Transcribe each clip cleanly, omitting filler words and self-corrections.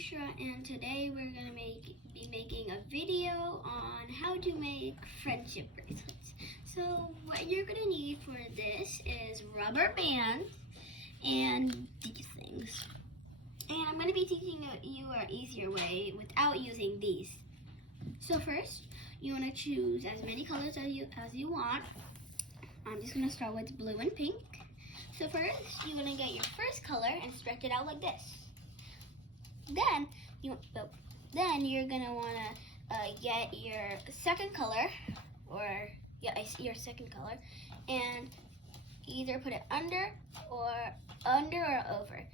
Alicia, and today we're gonna be making a video on how to make friendship bracelets. So what you're gonna need for this is rubber bands and these things. And I'm gonna be teaching you an easier way without using these. So first, you wanna choose as many colors as you want. I'm just gonna start with blue and pink. So first, you wanna get your first color and stretch it out like this. Then you're gonna wanna get your second color, your second color, and either put it under or over.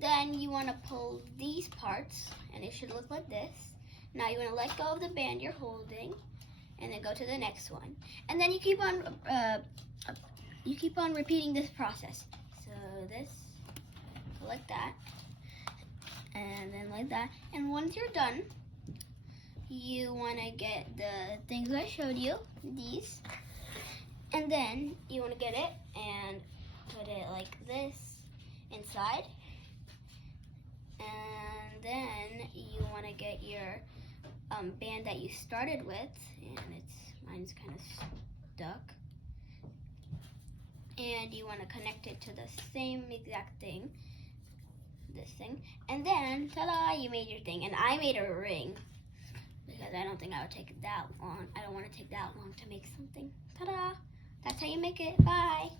Then you wanna pull these parts, and it should look like this. Now you wanna let go of the band you're holding, and then go to the next one. And then you keep on repeating this process. So this, like that. And then like that. And once you're done, you want to get the things I showed you, these. And then you want to get it and put it like this inside. And then you want to get your band that you started with, and mine's kind of stuck. And you want to connect it to the same exact thing. This thing, and then ta-da, you made your thing. And I made a ring because I don't think I would take that long. I don't want to take that long to make something. Ta-da, that's how you make it. Bye.